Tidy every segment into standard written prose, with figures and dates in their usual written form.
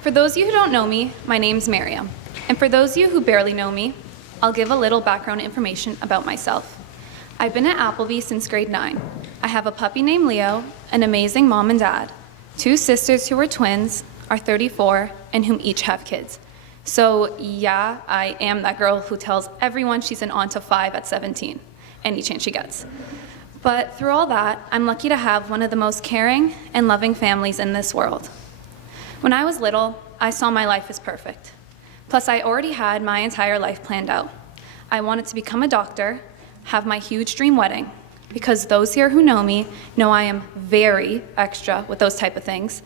For those of you who don't know me, my name's Mariam. And for those of you who barely know me, I'll give a little background information about myself. I've been at Appleby since grade 9. I have a puppy named Leo, an amazing mom and dad, 2 sisters who are twins, are 34, and whom each have kids. So yeah, I am that girl who tells everyone she's an aunt of 5 at 17, any chance she gets. But through all that, I'm lucky to have one of the most caring and loving families in this world. When I was little, I saw my life as perfect. Plus, I already had my entire life planned out. I wanted to become a doctor, have my huge dream wedding, because those here who know me know I am very extra with those type of things,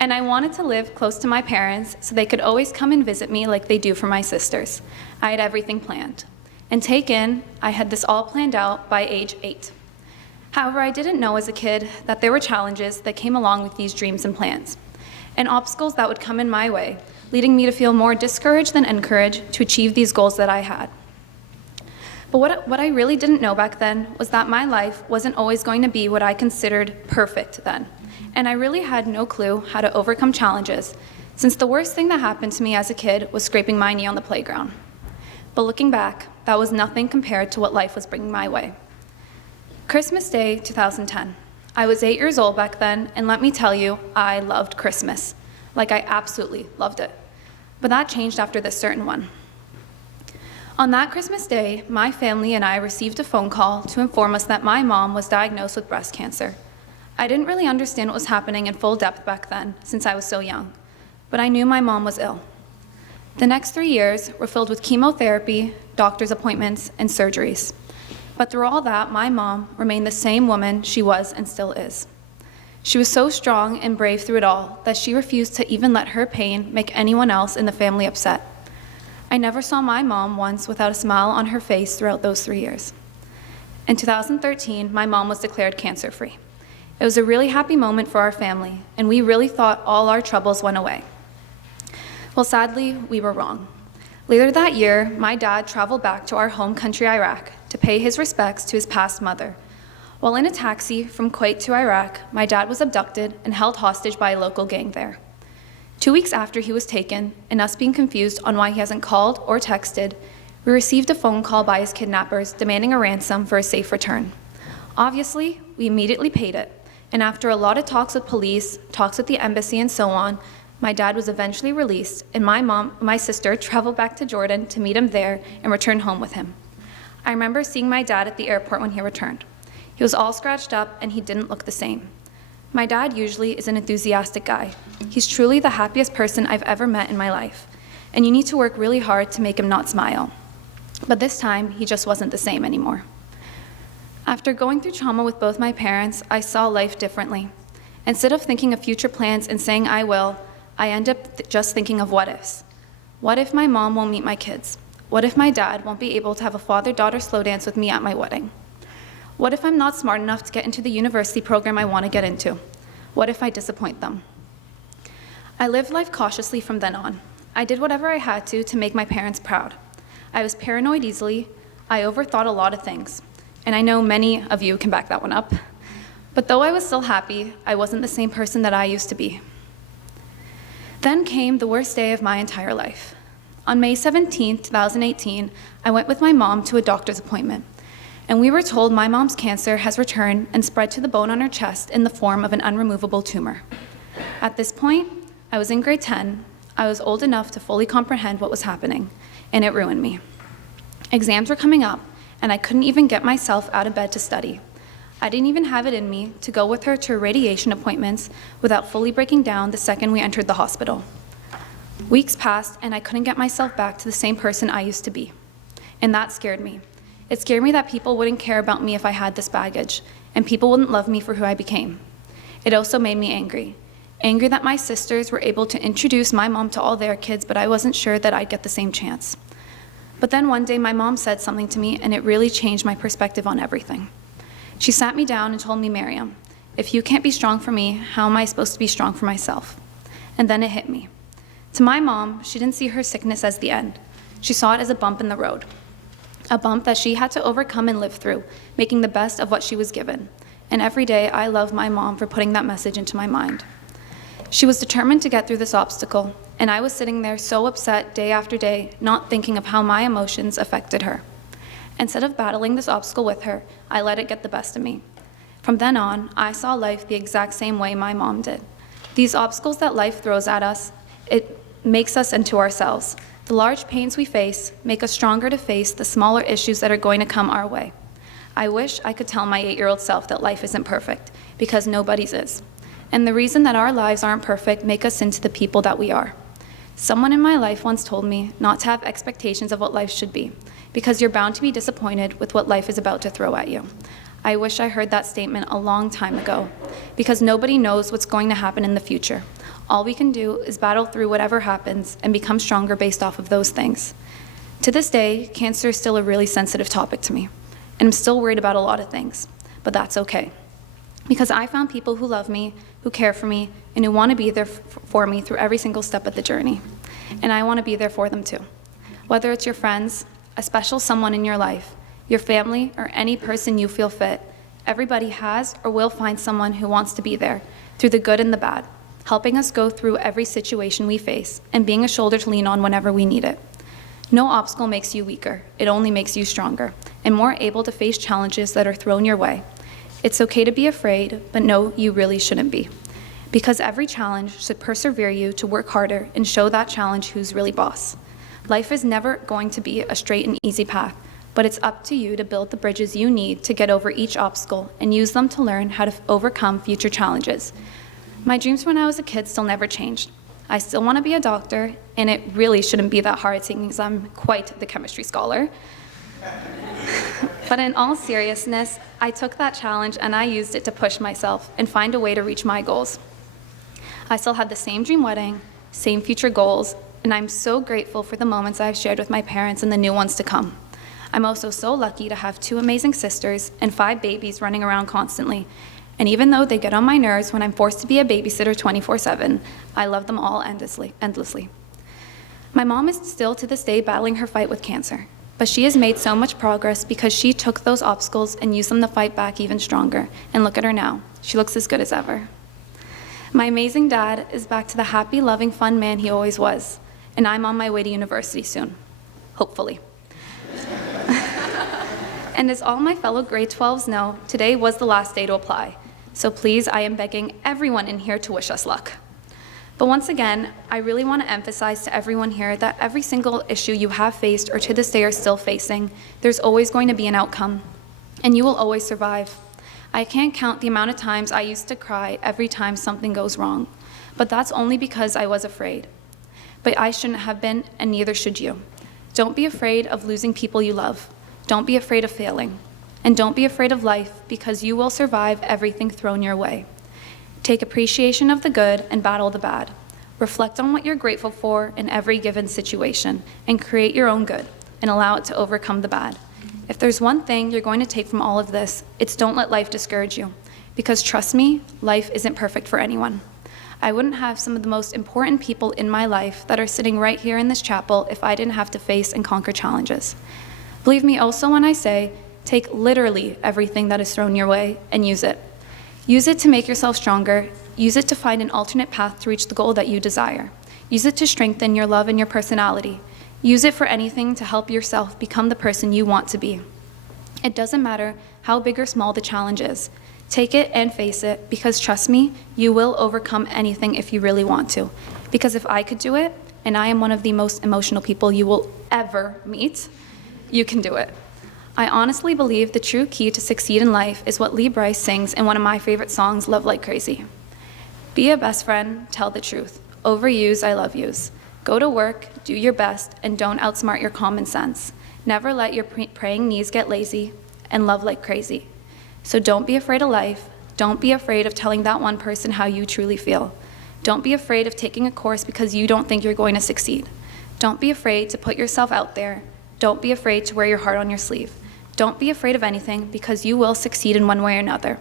and I wanted to live close to my parents so they could always come and visit me like they do for my sisters. I had everything planned. And take in, I had this all planned out by age 8. However, I didn't know as a kid that there were challenges that came along with these dreams and plans, and obstacles that would come in my way, leading me to feel more discouraged than encouraged to achieve these goals that I had. But what I really didn't know back then was that my life wasn't always going to be what I considered perfect then, and I really had no clue how to overcome challenges, since the worst thing that happened to me as a kid was scraping my knee on the playground. But looking back, that was nothing compared to what life was bringing my way. Christmas Day 2010. I was 8 years old back then, and let me tell you, I loved Christmas. Like, I absolutely loved it. But that changed after this certain one. On that Christmas Day, my family and I received a phone call to inform us that my mom was diagnosed with breast cancer. I didn't really understand what was happening in full depth back then, since I was so young, but I knew my mom was ill. The next 3 years were filled with chemotherapy, doctor's appointments, and surgeries. But through all that, my mom remained the same woman she was and still is. She was so strong and brave through it all that she refused to even let her pain make anyone else in the family upset. I never saw my mom once without a smile on her face throughout those 3 years. In 2013, my mom was declared cancer-free. It was a really happy moment for our family, and we really thought all our troubles went away. Well, sadly, we were wrong. Later that year, my dad traveled back to our home country, Iraq, to pay his respects to his past mother. While in a taxi from Kuwait to Iraq, my dad was abducted and held hostage by a local gang there. 2 weeks after he was taken, and us being confused on why he hasn't called or texted, we received a phone call by his kidnappers demanding a ransom for a safe return. Obviously, we immediately paid it, and after a lot of talks with police, talks with the embassy, and so on, my dad was eventually released, and my sister traveled back to Jordan to meet him there and return home with him. I remember seeing my dad at the airport when he returned. He was all scratched up, and he didn't look the same. My dad usually is an enthusiastic guy. He's truly the happiest person I've ever met in my life, and you need to work really hard to make him not smile. But this time, he just wasn't the same anymore. After going through trauma with both my parents, I saw life differently. Instead of thinking of future plans and saying I will, I end up just thinking of what ifs. What if my mom won't meet my kids? What if my dad won't be able to have a father-daughter slow dance with me at my wedding? What if I'm not smart enough to get into the university program I want to get into? What if I disappoint them? I lived life cautiously from then on. I did whatever I had to make my parents proud. I was paranoid easily. I overthought a lot of things. And I know many of you can back that one up. But though I was still happy, I wasn't the same person that I used to be. Then came the worst day of my entire life. On May 17, 2018, I went with my mom to a doctor's appointment, and we were told my mom's cancer has returned and spread to the bone on her chest in the form of an unremovable tumor. At this point, I was in grade 10. I was old enough to fully comprehend what was happening, and it ruined me. Exams were coming up, and I couldn't even get myself out of bed to study. I didn't even have it in me to go with her to her radiation appointments without fully breaking down the second we entered the hospital. Weeks passed, and I couldn't get myself back to the same person I used to be. And that scared me. It scared me that people wouldn't care about me if I had this baggage, and people wouldn't love me for who I became. It also made me angry. Angry that my sisters were able to introduce my mom to all their kids, but I wasn't sure that I'd get the same chance. But then one day my mom said something to me, and it really changed my perspective on everything. She sat me down and told me, Mariam, if you can't be strong for me, how am I supposed to be strong for myself? And then it hit me. To my mom, she didn't see her sickness as the end. She saw it as a bump in the road. A bump that she had to overcome and live through, making the best of what she was given. And every day, I love my mom for putting that message into my mind. She was determined to get through this obstacle, and I was sitting there so upset day after day, not thinking of how my emotions affected her. Instead of battling this obstacle with her, I let it get the best of me. From then on, I saw life the exact same way my mom did. These obstacles that life throws at us, it makes us into ourselves. The large pains we face make us stronger to face the smaller issues that are going to come our way. I wish I could tell my 8-year-old self that life isn't perfect, because nobody's is. And the reason that our lives aren't perfect make us into the people that we are. Someone in my life once told me not to have expectations of what life should be, because you're bound to be disappointed with what life is about to throw at you. I wish I heard that statement a long time ago, because nobody knows what's going to happen in the future. All we can do is battle through whatever happens and become stronger based off of those things. To this day, cancer is still a really sensitive topic to me, and I'm still worried about a lot of things, but that's okay. Because I found people who love me, who care for me, and who want to be there for me through every single step of the journey. And I want to be there for them too. Whether it's your friends, a special someone in your life, your family, or any person you feel fit, everybody has or will find someone who wants to be there, through the good and the bad, helping us go through every situation we face, and being a shoulder to lean on whenever we need it. No obstacle makes you weaker, it only makes you stronger, and more able to face challenges that are thrown your way. It's okay to be afraid, but no, you really shouldn't be. Because every challenge should persevere you to work harder and show that challenge who's really boss. Life is never going to be a straight and easy path, but it's up to you to build the bridges you need to get over each obstacle and use them to learn how to overcome future challenges. My dreams when I was a kid still never changed. I still want to be a doctor, and it really shouldn't be that hard seeing as I'm quite the chemistry scholar. But in all seriousness, I took that challenge and I used it to push myself and find a way to reach my goals. I still had the same dream wedding, same future goals, and I'm so grateful for the moments I've shared with my parents and the new ones to come. I'm also so lucky to have 2 amazing sisters and 5 babies running around constantly. And even though they get on my nerves when I'm forced to be a babysitter 24/7, I love them all endlessly. My mom is still to this day battling her fight with cancer. But she has made so much progress because she took those obstacles and used them to fight back even stronger. And look at her now. She looks as good as ever. My amazing dad is back to the happy, loving, fun man he always was. And I'm on my way to university soon. Hopefully. And as all my fellow grade 12s know, today was the last day to apply. So please, I am begging everyone in here to wish us luck. But once again, I really want to emphasize to everyone here that every single issue you have faced or to this day are still facing, there's always going to be an outcome, and you will always survive. I can't count the amount of times I used to cry every time something goes wrong, but that's only because I was afraid. But I shouldn't have been, and neither should you. Don't be afraid of losing people you love. Don't be afraid of failing. And don't be afraid of life, because you will survive everything thrown your way. Take appreciation of the good and battle the bad. Reflect on what you're grateful for in every given situation and create your own good and allow it to overcome the bad. If there's one thing you're going to take from all of this, it's don't let life discourage you. Because trust me, life isn't perfect for anyone. I wouldn't have some of the most important people in my life that are sitting right here in this chapel if I didn't have to face and conquer challenges. Believe me also when I say, take literally everything that is thrown your way and use it. Use it to make yourself stronger. Use it to find an alternate path to reach the goal that you desire. Use it to strengthen your love and your personality. Use it for anything to help yourself become the person you want to be. It doesn't matter how big or small the challenge is. Take it and face it, because trust me, you will overcome anything if you really want to. Because if I could do it, and I am one of the most emotional people you will ever meet, you can do it. I honestly believe the true key to succeed in life is what Lee Bryce sings in one of my favorite songs, Love Like Crazy. Be a best friend, tell the truth. Overuse, I love yous. Go to work, do your best, and don't outsmart your common sense. Never let your praying knees get lazy, and love like crazy. So don't be afraid of life. Don't be afraid of telling that one person how you truly feel. Don't be afraid of taking a course because you don't think you're going to succeed. Don't be afraid to put yourself out there. Don't be afraid to wear your heart on your sleeve. Don't be afraid of anything, because you will succeed in one way or another.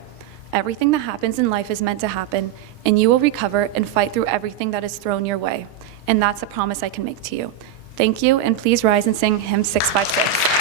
Everything that happens in life is meant to happen, and you will recover and fight through everything that is thrown your way. And that's a promise I can make to you. Thank you, and please rise and sing hymn 656.